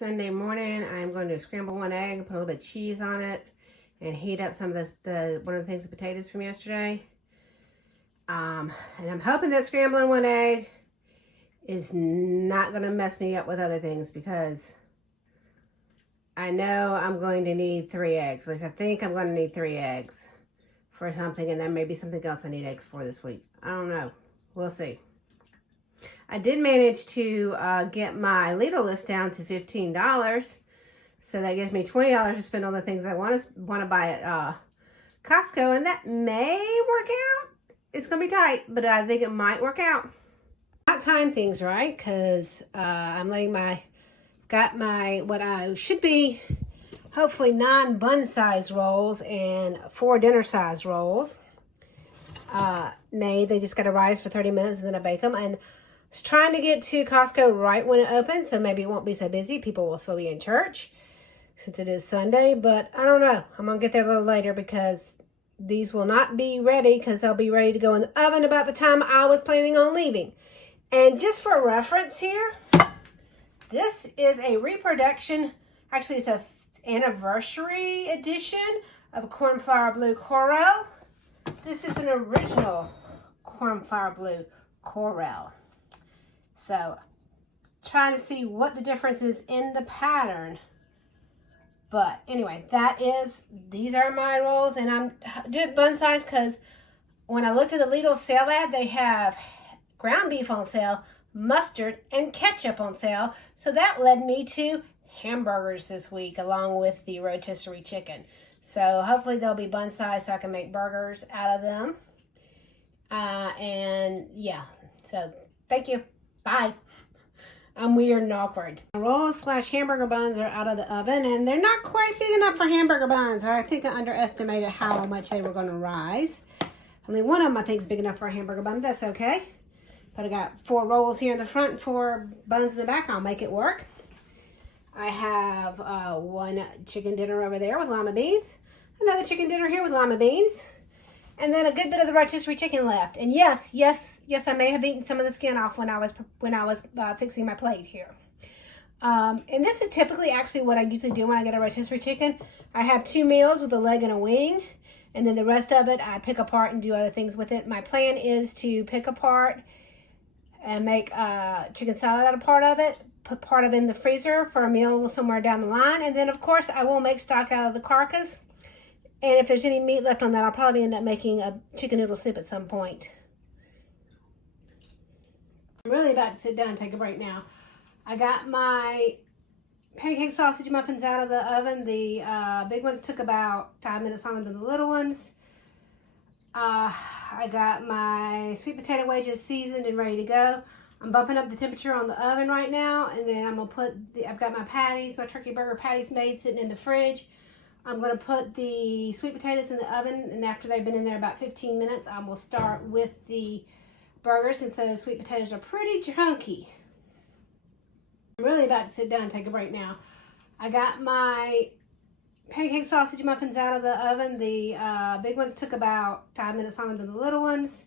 Sunday morning, I'm going to scramble one egg, put a little bit of cheese on it, and heat up some of one of the things, the potatoes from yesterday. And I'm hoping that scrambling one egg is not going to mess me up with other things, because I know I'm going to need 3 eggs. At least I think I'm going to need 3 eggs for something, and then maybe something else I need eggs for this week. I don't know. We'll see. I did manage to get my Lidl list down to $15. So that gives me $20 to spend on the things I want to buy at Costco. And that may work out. It's going to be tight, but I think it might work out. Not time things right, because I'm letting got my, what I should be, hopefully 9 bun size rolls and 4 dinner size rolls made. They just got to rise for 30 minutes and then I bake them. And I was trying to get to Costco right when it opens, so maybe it won't be so busy. People will still be in church since it is Sunday, but I don't know. I'm going to get there a little later because these will not be ready, because they'll be ready to go in the oven about the time I was planning on leaving. And just for reference here, this is a reproduction, actually it's an anniversary edition of Cornflower Blue Coral. This is an original Cornflower Blue Coral. So, trying to see what the difference is in the pattern. But anyway, these are my rolls, and I'm doing bun size because when I looked at the Lidl sale ad, they have ground beef on sale, mustard, and ketchup on sale. So that led me to hamburgers this week, along with the rotisserie chicken. So hopefully they'll be bun size so I can make burgers out of them. And yeah, so thank you. Bye. I'm weird and awkward. Rolls / hamburger buns are out of the oven, and they're not quite big enough for hamburger buns. I think I underestimated how much they were going to rise. Only one of them I think is big enough for a hamburger bun. That's okay. But I got 4 rolls here in the front, 4 buns in the back. I'll make it work. I have 1 chicken dinner over there with lima beans. Another chicken dinner here with lima beans. And then a good bit of the rotisserie chicken left. And yes, I may have eaten some of the skin off when I was fixing my plate here. And this is typically actually what I usually do when I get a rotisserie chicken. I have 2 meals with a leg and a wing. And then the rest of it, I pick apart and do other things with it. My plan is to pick apart and make chicken salad out of part of it. Put part of it in the freezer for a meal somewhere down the line. And then, of course, I will make stock out of the carcass. And if there's any meat left on that, I'll probably end up making a chicken noodle soup at some point. I'm really about to sit down and take a break now. I got my pancake sausage muffins out of the oven. The big ones took about 5 minutes longer than the little ones. I got my sweet potato wedges seasoned and ready to go. I'm bumping up the temperature on the oven right now, and then I'm gonna I've got my patties, my turkey burger patties made, sitting in the fridge. I'm going to put the sweet potatoes in the oven, and after they've been in there about 15 minutes, I will start with the burgers, since those sweet potatoes are pretty chunky. I'm really about to sit down and take a break now. I got my pancake sausage muffins out of the oven. The big ones took about 5 minutes longer than the little ones.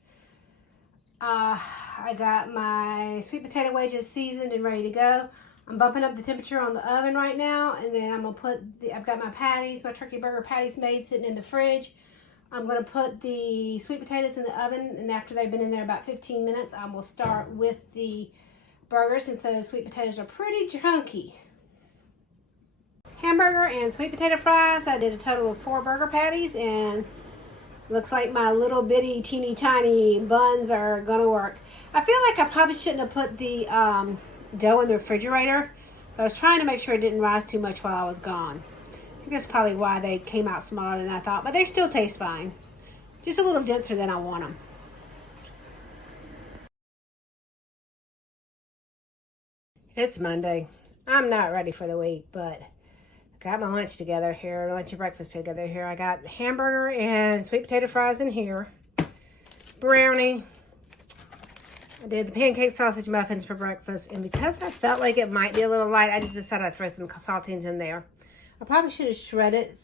I got my sweet potato wedges seasoned and ready to go. I'm bumping up the temperature on the oven right now, and then I'm gonna I've got my patties, my turkey burger patties made, sitting in the fridge. I'm gonna put the sweet potatoes in the oven, and after they've been in there about 15 minutes, I will start with the burgers, since those sweet potatoes are pretty chunky. Hamburger and sweet potato fries. I did a total of 4 burger patties, and looks like my little bitty teeny tiny buns are gonna work. I feel like I probably shouldn't have put the dough in the refrigerator. But I was trying to make sure it didn't rise too much while I was gone. I think that's probably why they came out smaller than I thought, but they still taste fine. Just a little denser than I want them. It's Monday. I'm not ready for the week, but I got my lunch together here, lunch and breakfast together here. I got hamburger and sweet potato fries in here, brownie. I did the pancake sausage muffins for breakfast, and because I felt like it might be a little light, I just decided I'd throw some saltines in there. I probably should have shredded.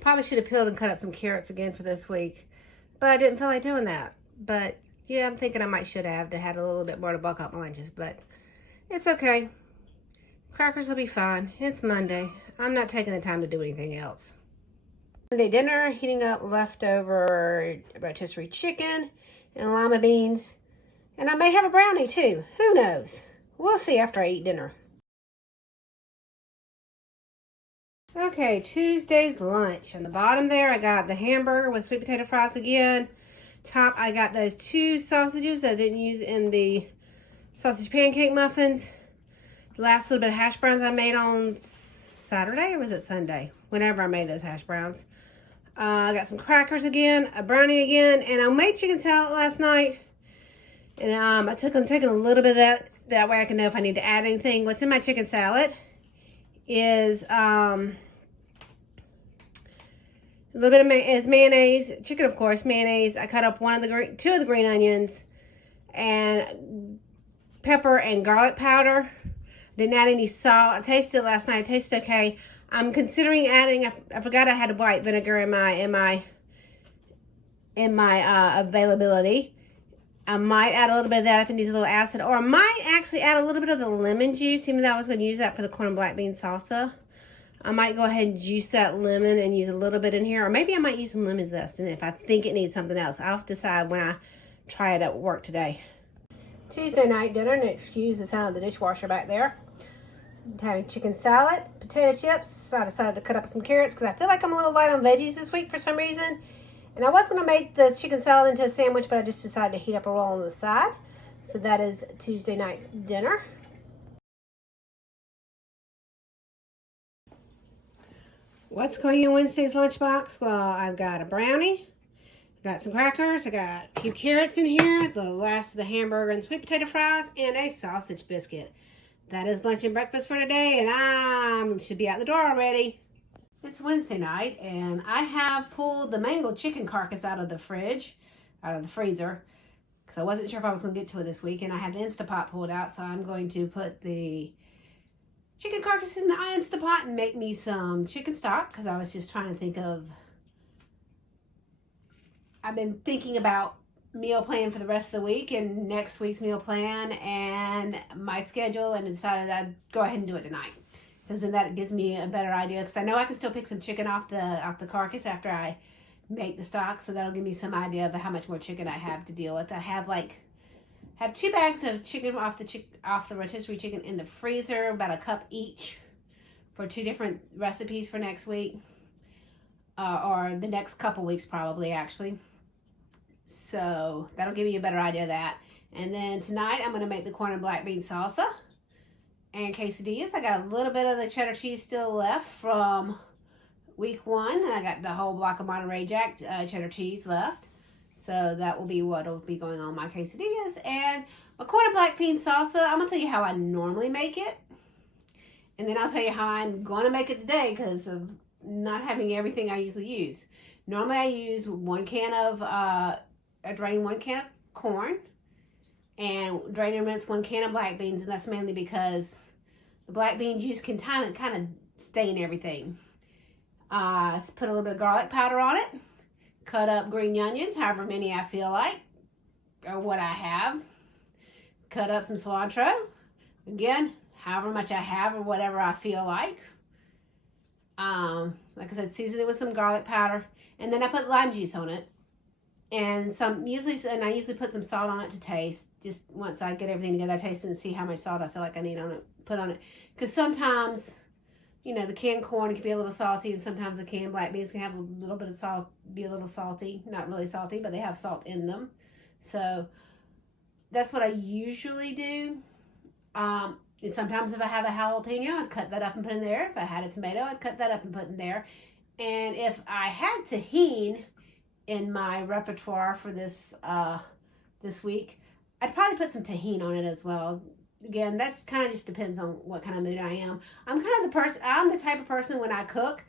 Probably should have peeled and cut up some carrots again for this week, but I didn't feel like doing that. But yeah, I'm thinking I might should have to had a little bit more to bulk up my lunches, but it's okay. Crackers will be fine. It's Monday. I'm not taking the time to do anything else. Monday dinner, heating up leftover rotisserie chicken and lima beans. And I may have a brownie too. Who knows? We'll see after I eat dinner. Okay, Tuesday's lunch. On the bottom there, I got the hamburger with sweet potato fries again. Top, I got those 2 sausages that I didn't use in the sausage pancake muffins. The last little bit of hash browns I made on Saturday, or was it Sunday? Whenever I made those hash browns. I got some crackers again, a brownie again, and I made chicken salad last night. And I'm taking a little bit of that way I can know if I need to add anything. What's in my chicken salad is a little bit of mayonnaise, chicken of course, mayonnaise. I cut up 2 of the green onions, and pepper and garlic powder. Didn't add any salt. I tasted it last night. It tasted okay. I'm considering adding. I forgot I had white vinegar in my availability. I might add a little bit of that if it needs a little acid, or I might actually add a little bit of the lemon juice, even though I was going to use that for the corn and black bean salsa. I might go ahead and juice that lemon and use a little bit in here, or maybe I might use some lemon zest in it if I think it needs something else. I'll decide when I try it at work today. Tuesday night dinner, and excuse the sound of the dishwasher back there. Having chicken salad, potato chips. So I decided to cut up some carrots because I feel like I'm a little light on veggies this week for some reason. And I was going to make the chicken salad into a sandwich, but I just decided to heat up a roll on the side. So that is Tuesday night's dinner. What's going in Wednesday's lunchbox? Well, I've got a brownie, got some crackers, I got a few carrots in here, the last of the hamburger and sweet potato fries, and a sausage biscuit. That is lunch and breakfast for today, and I should be out the door already. It's Wednesday night, and I have pulled the mangled chicken carcass out of the freezer, because I wasn't sure if I was going to get to it this week, and I have the Instapot pulled out, so I'm going to put the chicken carcass in the Instapot and make me some chicken stock, because I was just trying to think of, I've been thinking about meal plan for the rest of the week and next week's meal plan and my schedule, and decided I'd go ahead and do it tonight, because then that gives me a better idea, because I know I can still pick some chicken off the carcass after I make the stock, so that'll give me some idea of how much more chicken I have to deal with. I have 2 bags of chicken off the rotisserie chicken in the freezer, about a cup each, for 2 different recipes for next week, or the next couple weeks probably, actually. So that'll give you a better idea of that. And then tonight I'm going to make the corn and black bean salsa and quesadillas. I got a little bit of the cheddar cheese still left from week 1, and I got the whole block of Monterey Jack cheddar cheese left. So that will be what will be going on my quesadillas. And my corn and black bean salsa, I'm going to tell you how I normally make it. And then I'll tell you how I'm going to make it today, because of not having everything I usually use. Normally I use 1 can of, I drain 1 can of corn and drain and rinse 1 can of black beans. And that's mainly because the black bean juice can kind of stain everything. Put a little bit of garlic powder on it. Cut up green onions, however many I feel like, or what I have. Cut up some cilantro. Again, however much I have or whatever I feel like. Like I said, season it with some garlic powder. And then I put lime juice on it. And I usually put some salt on it to taste. Just once I get everything together, I taste it and see how much salt I feel like I need put on it. Because sometimes, the canned corn can be a little salty, and sometimes the canned black beans can have a little bit of salt, be a little salty. Not really salty, but they have salt in them. So that's what I usually do. And sometimes if I have a jalapeno, I'd cut that up and put in there. If I had a tomato, I'd cut that up and put in there. And if I had tahini in my repertoire for this week, I'd probably put some tahini on it as well. Again, that's kind of just depends on what kind of mood I am. I'm the type of person when I cook,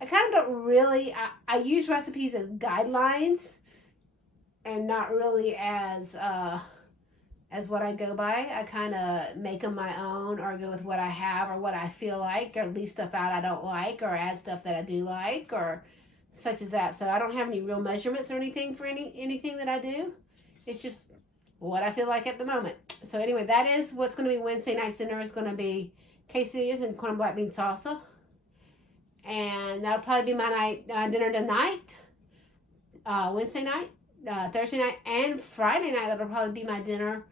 I kind of don't really, I use recipes as guidelines and not really as what I go by. I kind of make them my own, or go with what I have or what I feel like, or leave stuff out I don't like, or add stuff that I do like, or such as that. So I don't have any real measurements or anything for anything that I do. It's just what I feel like at the moment. So anyway, that is what's going to be Wednesday night's dinner. Is going to be quesadillas and corn and black bean salsa. And that'll probably be my dinner tonight, Wednesday night, Thursday night, and Friday night. That'll probably be my dinner.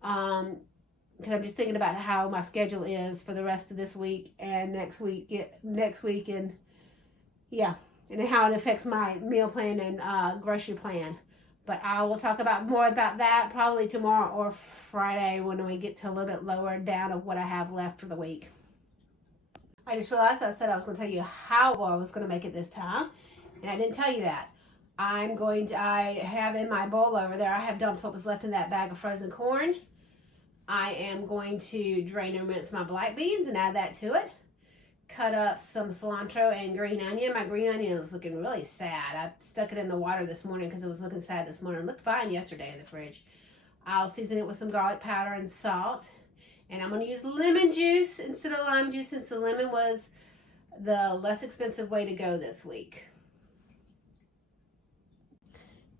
Because I'm just thinking about how my schedule is for the rest of this week and next week, and yeah, and how it affects my meal plan and grocery plan. But I will talk more about that probably tomorrow or Friday when we get to a little bit lower down of what I have left for the week. I just realized I said I was going to tell you how I was going to make it this time, and I didn't tell you that. I have in my bowl over there, I have dumped what was left in that bag of frozen corn. I am going to drain and rinse my black beans and add that to it. Cut up some cilantro and green onion. My green onion is looking really sad. I stuck it in the water this morning because it was looking sad this morning. It looked fine yesterday in the fridge. I'll season it with some garlic powder and salt. And I'm going to use lemon juice instead of lime juice since the lemon was the less expensive way to go this week.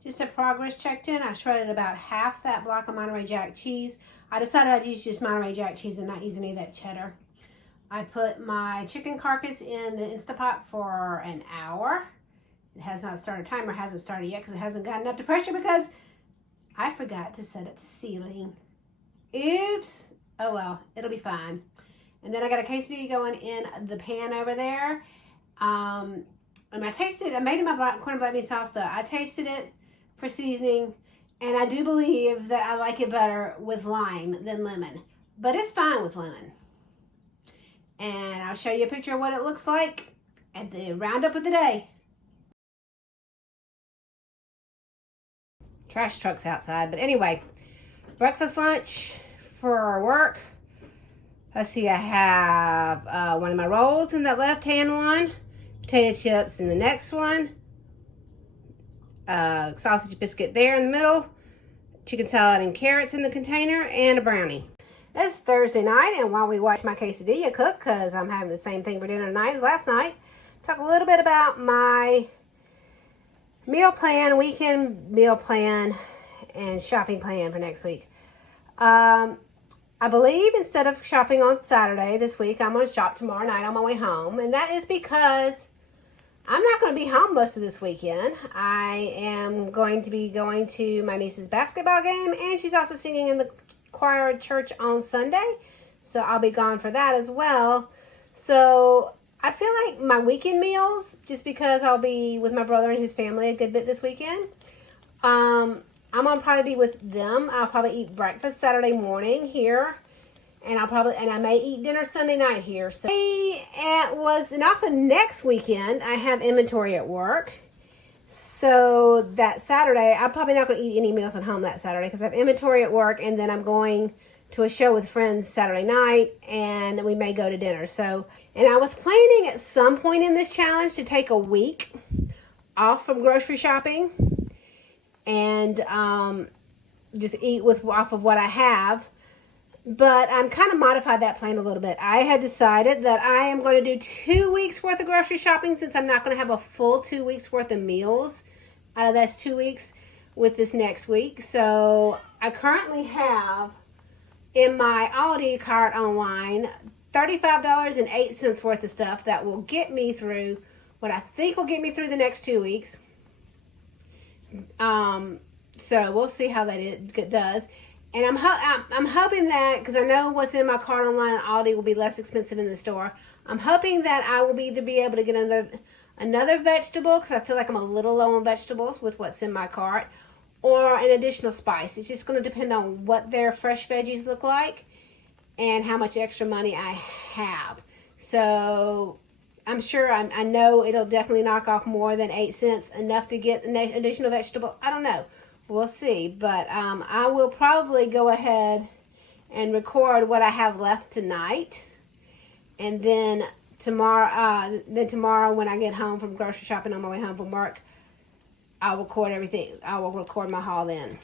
Just a progress checked in. I shredded about half that block of Monterey Jack cheese. I decided I'd use just Monterey Jack cheese and not use any of that cheddar. I put my chicken carcass in the Instapot for an hour. It has not started. Timer hasn't started yet because it hasn't gotten up to pressure because I forgot to set it to sealing. Oops. Oh well, it'll be fine. And then I got a quesadilla going in the pan over there. And I made my corn and black bean salsa. I tasted it for seasoning. And I do believe that I like it better with lime than lemon. But it's fine with lemon. And I'll show you a picture of what it looks like at the roundup of the day. Trash truck's outside. But anyway, breakfast, lunch for work. Let's see, I have one of my rolls in that left-hand one. Potato chips in the next one. Sausage biscuit there in the middle, chicken salad and carrots in the container, and a brownie. It's Thursday night, and while we watch my quesadilla cook, because I'm having the same thing for dinner tonight as last night, talk a little bit about my weekend meal plan, and shopping plan for next week. I believe instead of shopping on Saturday this week, I'm going to shop tomorrow night on my way home, and that is because I'm not going to be home most of this weekend. I am going to be going to my niece's basketball game, and she's also singing in the choir at church on Sunday. So I'll be gone for that as well. So I feel like my weekend meals, just because I'll be with my brother and his family a good bit this weekend, I'm going to probably be with them. I'll probably eat breakfast Saturday morning here. And I may eat dinner Sunday night here. So and also next weekend I have inventory at work. So that Saturday, I'm probably not going to eat any meals at home that Saturday because I have inventory at work, and then I'm going to a show with friends Saturday night, and we may go to dinner. So, and I was planning at some point in this challenge to take a week off from grocery shopping and just eat off of what I have. But I'm kind of modified that plan a little bit. I had decided that I am going to do 2 weeks worth of grocery shopping since I'm not going to have a full 2 weeks worth of meals out of that's 2 weeks with this next week. So I currently have in my Aldi cart online $35.08 worth of stuff that will get me through what I think will get me through the next 2 weeks. So we'll see how that does. And I'm hoping that, because I know what's in my cart online at Aldi will be less expensive in the store, I'm hoping that I will either be able to get another vegetable, because I feel like I'm a little low on vegetables with what's in my cart, or an additional spice. It's just going to depend on what their fresh veggies look like and how much extra money I have. So I'm sure, I know it'll definitely knock off more than 8 cents, enough to get an additional vegetable. I don't know. We'll see, but I will probably go ahead and record what I have left tonight, and then tomorrow when I get home from grocery shopping on my way home from work, I'll record everything. I will record my haul then.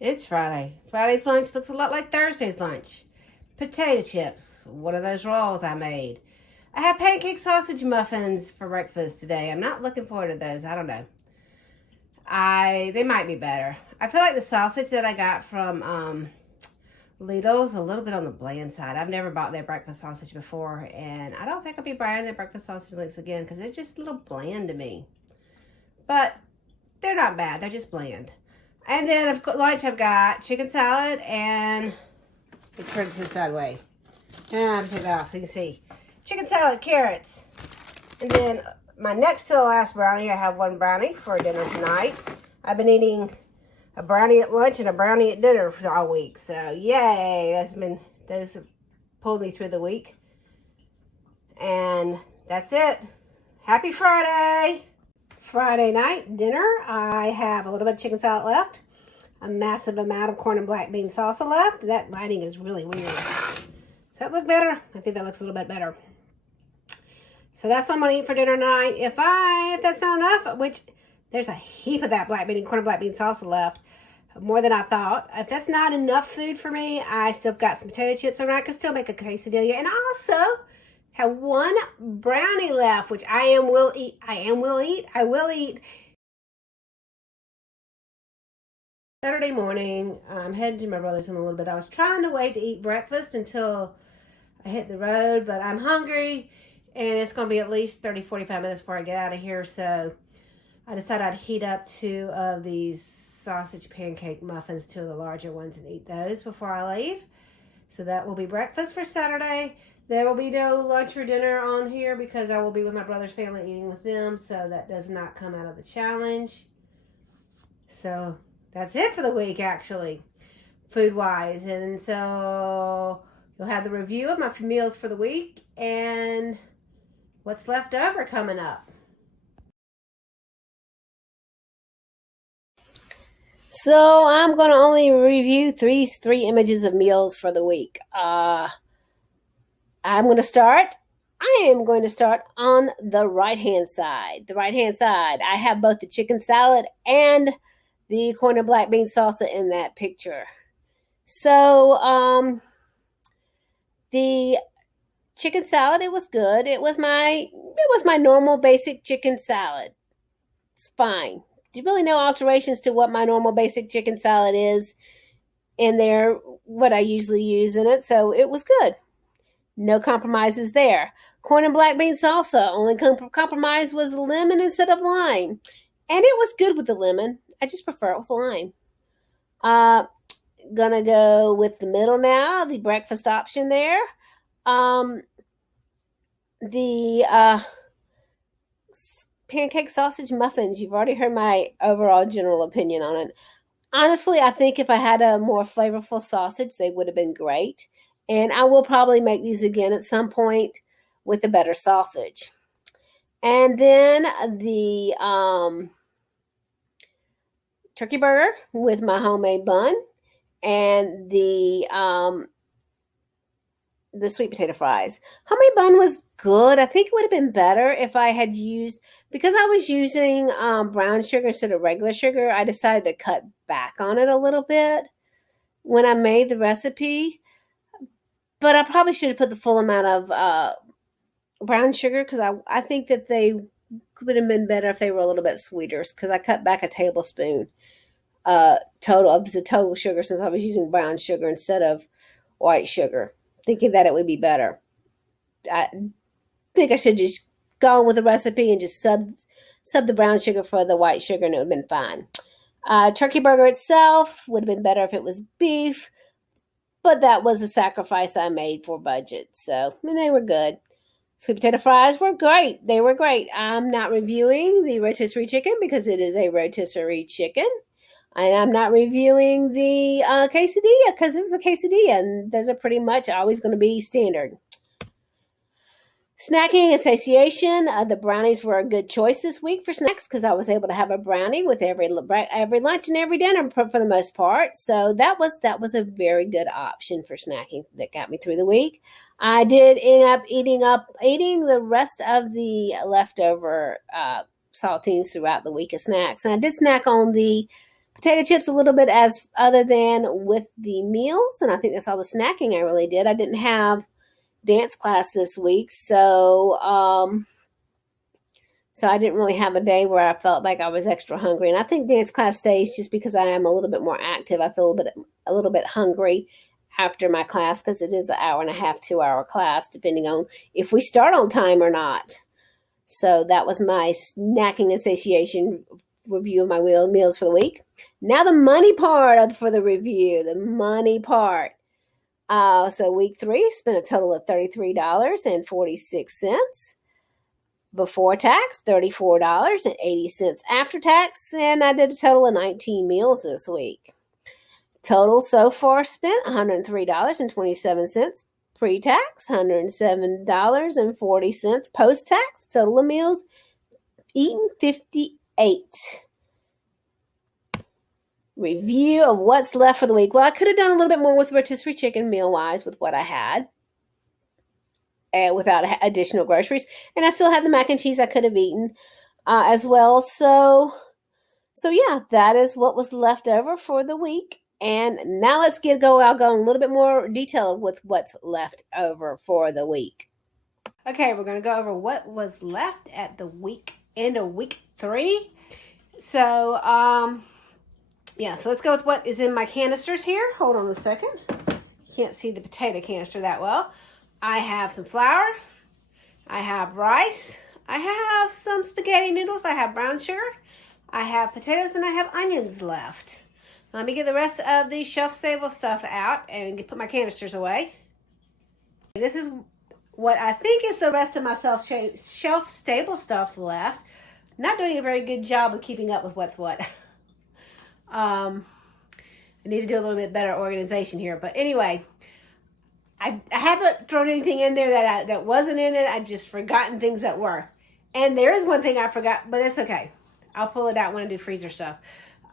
It's Friday. Friday's lunch looks a lot like Thursday's lunch. Potato chips. What are those rolls I made? I had pancake sausage muffins for breakfast today. I'm not looking forward to those. I don't know. They might be better. I feel like the sausage that I got from Lidl's a little bit on the bland side. I've never bought their breakfast sausage before, and I don't think I'll be buying their breakfast sausage links again because they're just a little bland to me. But they're not bad. They're just bland. And then for lunch, I've got chicken salad and turn it to the side way. And I'm take that off so you can see. Chicken salad, carrots. And then my next to the last brownie, I have one brownie for dinner tonight. I've been eating a brownie at lunch and a brownie at dinner for all week. So yay, those have pulled me through the week. And that's it. Happy Friday. Friday night dinner, I have a little bit of chicken salad left, a massive amount of corn and black bean salsa left. That lighting is really weird. Does that look better? I think that looks a little bit better. So that's what I'm going to eat for dinner tonight. If that's not enough, which there's a heap of that black bean and corn and black bean salsa left, more than I thought. If that's not enough food for me, I still got some potato chips around. I can still make a quesadilla. And I also have one brownie left, which I will eat. Saturday morning, I'm heading to my brother's in a little bit. I was trying to wait to eat breakfast until I hit the road, but I'm hungry, and it's going to be at least 30, 45 minutes before I get out of here, so I decided I'd heat up 2 of these sausage pancake muffins, 2 of the larger ones, and eat those before I leave. So that will be breakfast for Saturday. There will be no lunch or dinner on here because I will be with my brother's family eating with them, so that does not come out of the challenge. So that's it for the week, actually, food-wise. And so you'll have the review of my meals for the week and what's left over coming up. So I'm going to only review three images of meals for the week. I am going to start on the right-hand side. I have both the chicken salad and the corn and black bean salsa in that picture. So the chicken salad, it was good. It was my normal basic chicken salad. It's fine. There's really no alterations to what my normal basic chicken salad is in there, what I usually use in it. So it was good. No compromises there. Corn and black bean salsa, only compromise was lemon instead of lime. And it was good with the lemon. I just prefer it with lime. Gonna go with the middle now, the breakfast option there. The pancake sausage muffins, you've already heard my overall general opinion on it. Honestly, I think if I had a more flavorful sausage, they would have been great. And I will probably make these again at some point with a better sausage. And then the turkey burger with my homemade bun and the sweet potato fries. Homemade bun was good. I think it would have been better if I had used, because I was using brown sugar instead of regular sugar, I decided to cut back on it a little bit when I made the recipe. But I probably should have put the full amount of brown sugar because I think that they would have been better if they were a little bit sweeter because I cut back a tablespoon total of the total sugar since I was using brown sugar instead of white sugar, thinking that it would be better. I think I should just go with the recipe and just sub the brown sugar for the white sugar and it would have been fine. Turkey burger itself would have been better if it was beef, but that was a sacrifice I made for budget. So, they were good. Sweet potato fries were great. They were great. I'm not reviewing the rotisserie chicken because it is a rotisserie chicken. And I'm not reviewing the quesadilla because it's a quesadilla. And those are pretty much always going to be standard. Snacking and satiation. The brownies were a good choice this week for snacks because I was able to have a brownie with every lunch and every dinner for the most part. So that was a very good option for snacking that got me through the week. I did end up eating the rest of the leftover saltines throughout the week of snacks. And I did snack on the potato chips a little bit as other than with the meals. And I think that's all the snacking I really did. I didn't have dance class this week, so I didn't really have a day where I felt like I was extra hungry. And I think dance class days, just because I am a little bit more active, I feel a little bit hungry after my class, because it is an hour and a half, 2 hour class, depending on if we start on time or not. So that was my snacking association review of my meals for the week. Now the money part for the review, the money part. So week 3 spent a total of $33.46 before tax, $34.80 after tax, and I did a total of 19 meals this week. Total so far spent $103.27 pre-tax, $107.40 post-tax. Total of meals eaten 58. Review of what's left for the week. Well, I could have done a little bit more with rotisserie chicken meal-wise with what I had, and without additional groceries. And I still had the mac and cheese I could have eaten as well. So yeah, that is what was left over for the week. And now let's I'll go in a little bit more detail with what's left over for the week. Okay, we're going to go over what was left at the end of week 3. So, yeah, so let's go with what is in my canisters here. Hold on a second. You can't see the potato canister that well. I have some flour. I have rice. I have some spaghetti noodles. I have brown sugar. I have potatoes, and I have onions left. Let me get the rest of the shelf-stable stuff out and put my canisters away. This is what I think is the rest of my shelf-stable stuff left. Not doing a very good job of keeping up with what's what. I need to do a little bit better organization here. But anyway, I haven't thrown anything in there that wasn't in it. I've just forgotten things that were. And there is one thing I forgot, but it's okay. I'll pull it out when I do freezer stuff.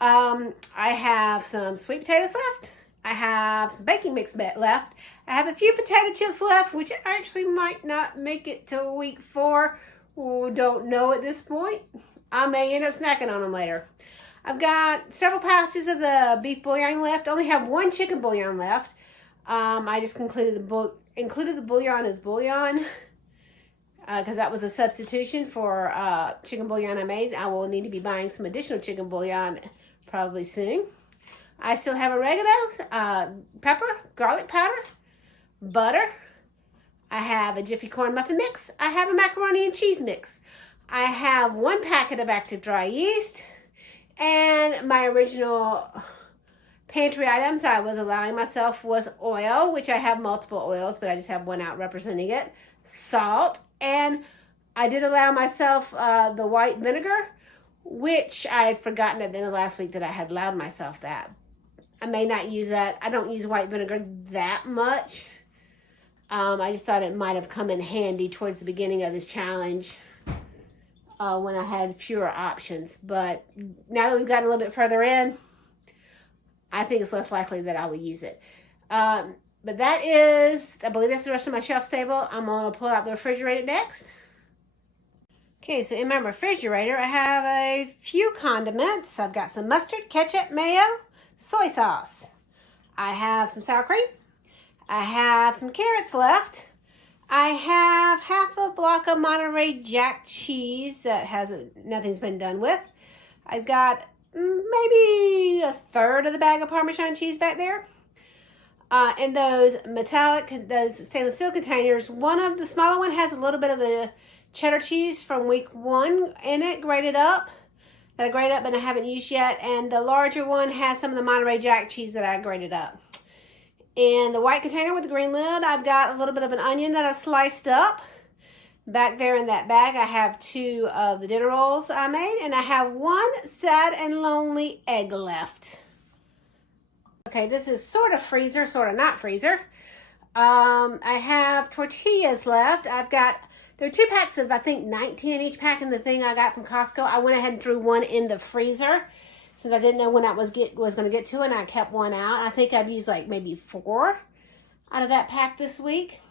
I have some sweet potatoes left. I have some baking mix left. I have a few potato chips left, which actually might not make it till week 4. We don't know at this point. I may end up snacking on them later. I've got several pouches of the beef bouillon left. I only have 1 chicken bouillon left. I just included the bouillon as bouillon because that was a substitution for chicken bouillon I made. I will need to be buying some additional chicken bouillon probably soon. I still have oregano, pepper, garlic powder, butter. I have a Jiffy Corn muffin mix. I have a macaroni and cheese mix. I have 1 packet of active dry yeast. And my original pantry items I was allowing myself was oil, which I have multiple oils, but I just have one out representing it. Salt. And I did allow myself the white vinegar, which I had forgotten at the end of last week that I had allowed myself that. I may not use that. I don't use white vinegar that much. I just thought it might have come in handy towards the beginning of this challenge when I had fewer options. But now that we've gotten a little bit further in, I think it's less likely that I will use it. But that is, I believe that's the rest of my shelf stable. I'm going to pull out the refrigerator next. Okay, so in my refrigerator, I have a few condiments. I've got some mustard, ketchup, mayo, soy sauce. I have some sour cream. I have some carrots left. I have half a block of Monterey Jack cheese that nothing's been done with. I've got maybe a third of the bag of Parmesan cheese back there. In those stainless steel containers, the smaller one has a little bit of the cheddar cheese from week 1 in it, grated up. That I grated up and I haven't used yet. And the larger one has some of the Monterey Jack cheese that I grated up. In the white container with the green lid, I've got a little bit of an onion that I sliced up. Back there in that bag, I have 2 of the dinner rolls I made, and I have 1 sad and lonely egg left. Okay, this is sort of freezer, sort of not freezer. I have tortillas left. There are 2 packs of, I think, 19 in each pack in the thing I got from Costco. I went ahead and threw 1 in the freezer since I didn't know when I was going to get to it, and I kept 1 out. I think I've used like maybe 4 out of that pack this week.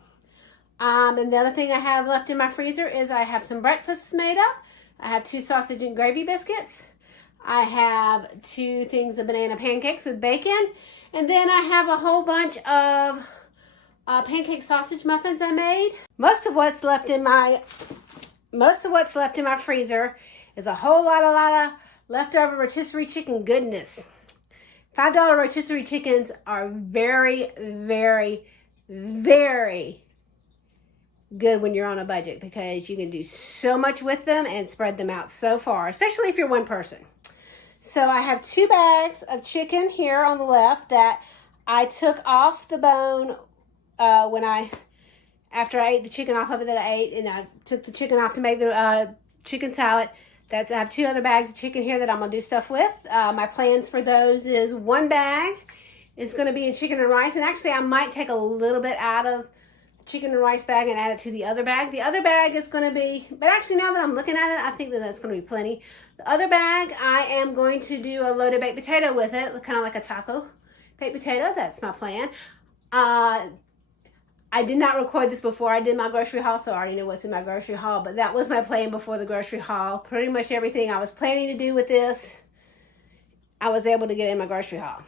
And the other thing I have left in my freezer is I have some breakfasts made up. I have 2 sausage and gravy biscuits. I have 2 things of banana pancakes with bacon. And then I have a whole bunch of pancake sausage muffins I made. Most of what's left in my freezer is a whole lot of leftover rotisserie chicken goodness $5 rotisserie chickens are very, very, very good when you're on a budget because you can do so much with them and spread them out so far, especially if you're one person. So I have 2 bags of chicken here on the left that I took off the bone after I ate the chicken off of it that I ate, and I took the chicken off to make the chicken salad. I have 2 other bags of chicken here that I'm gonna do stuff with. My plans for those is 1 bag is gonna be in chicken and rice, and actually I might take a little bit out of the chicken and rice bag and add it to the other bag. The other bag is gonna be, but actually now that I'm looking at it, I think that that's gonna be plenty. The other bag, I am going to do a loaded baked potato with it, kind of like a taco baked potato. That's my plan. I did not record this before I did my grocery haul, so I already know what's in my grocery haul, but that was my plan before the grocery haul. Pretty much everything I was planning to do with this, I was able to get in my grocery haul.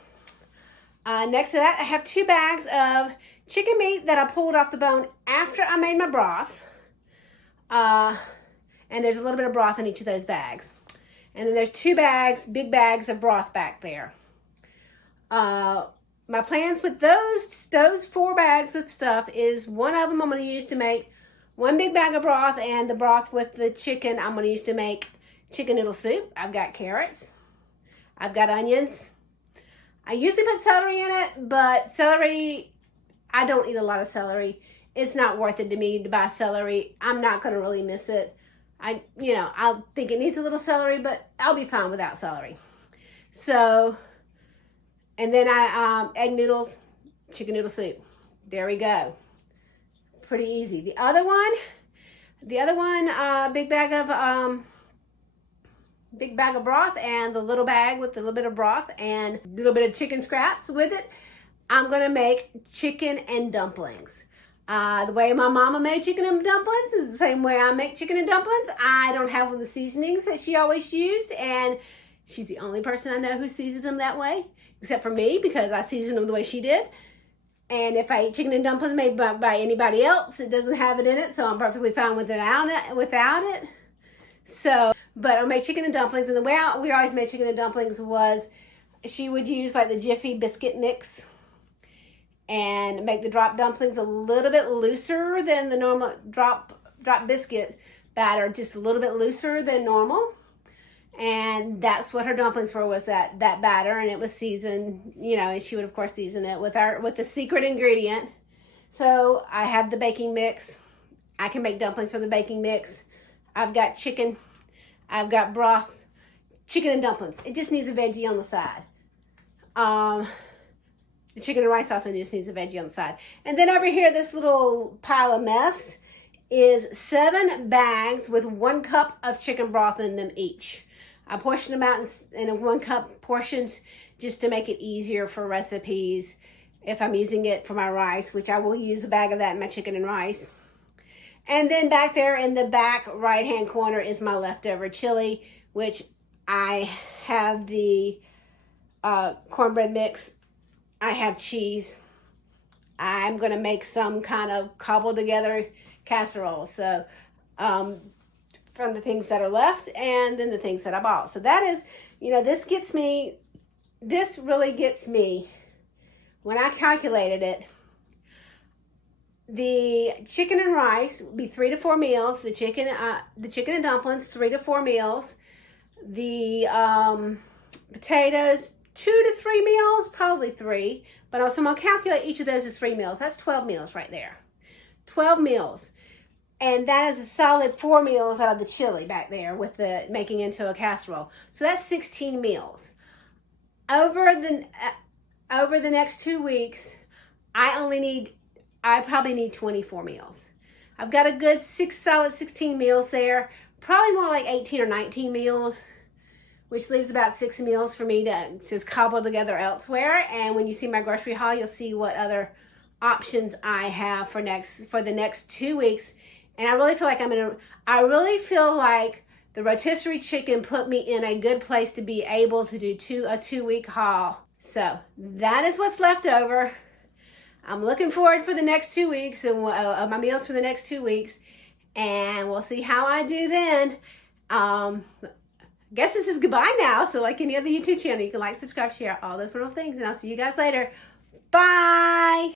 Next to that, I have 2 bags of chicken meat that I pulled off the bone after I made my broth. And there's a little bit of broth in each of those bags. And then there's 2 bags, big bags of broth back there. My plans with those 4 bags of stuff is one of them I'm going to use to make 1 big bag of broth, and the broth with the chicken I'm going to use to make chicken noodle soup. I've got carrots. I've got onions. I usually put celery in it, but celery, I don't eat a lot of celery. It's not worth it to me to buy celery. I'm not going to really miss it. I'll think it needs a little celery, but I'll be fine without celery. So, and then egg noodles, chicken noodle soup. There we go. Pretty easy. The other one, big bag of broth, and the little bag with a little bit of broth and a little bit of chicken scraps with it. I'm gonna make chicken and dumplings. The way my mama made chicken and dumplings is the same way I make chicken and dumplings. I don't have one of the seasonings that she always used, and she's the only person I know who seasons them that way, except for me, because I season them the way she did. And if I eat chicken and dumplings made by anybody else, it doesn't have it in it, so I'm perfectly fine without it. So, but I made chicken and dumplings, and the way we always made chicken and dumplings was she would use like the Jiffy biscuit mix and make the drop dumplings a little bit looser than the normal drop biscuit batter, just a little bit looser than normal. And that's what her dumplings were, was that batter, and it was seasoned, and she would of course season it with the secret ingredient. So I have the baking mix. I can make dumplings from the baking mix. I've got chicken, I've got broth, chicken and dumplings. It just needs a veggie on the side. The chicken and rice also just needs a veggie on the side. And then over here, this little pile of mess is 7 bags with 1 cup of chicken broth in them each. I portion them out in 1 cup portions just to make it easier for recipes if I'm using it for my rice, which I will use a bag of that in my chicken and rice. And then back there in the back right-hand corner is my leftover chili, which I have the cornbread mix. I have cheese. I'm going to make some kind of cobbled together casserole. So, from the things that are left and then the things that I bought. So that is, this really gets me, when I calculated it, the chicken and rice would be 3 to 4 meals. The chicken and dumplings, 3 to 4 meals. The potatoes, 2 to 3 meals, probably 3. But also I'm going to calculate each of those as 3 meals. That's 12 meals right there. 12 meals. And that is a solid 4 meals out of the chili back there with the making into a casserole. So that's 16 meals. Over the next 2 weeks, I probably need 24 meals. I've got a good solid 16 meals there. Probably more like 18 or 19 meals, which leaves about 6 meals for me to just cobble together elsewhere. And when you see my grocery haul, you'll see what other options I have for the next 2 weeks. And I really feel like the rotisserie chicken put me in a good place to be able to do a 2-week haul. So that is what's left over. I'm looking forward for the next 2 weeks and my meals for the next 2 weeks, and we'll see how I do then. guess this is goodbye now. So like any other YouTube channel, you can like, subscribe, share, all those wonderful things. And I'll see you guys later. Bye.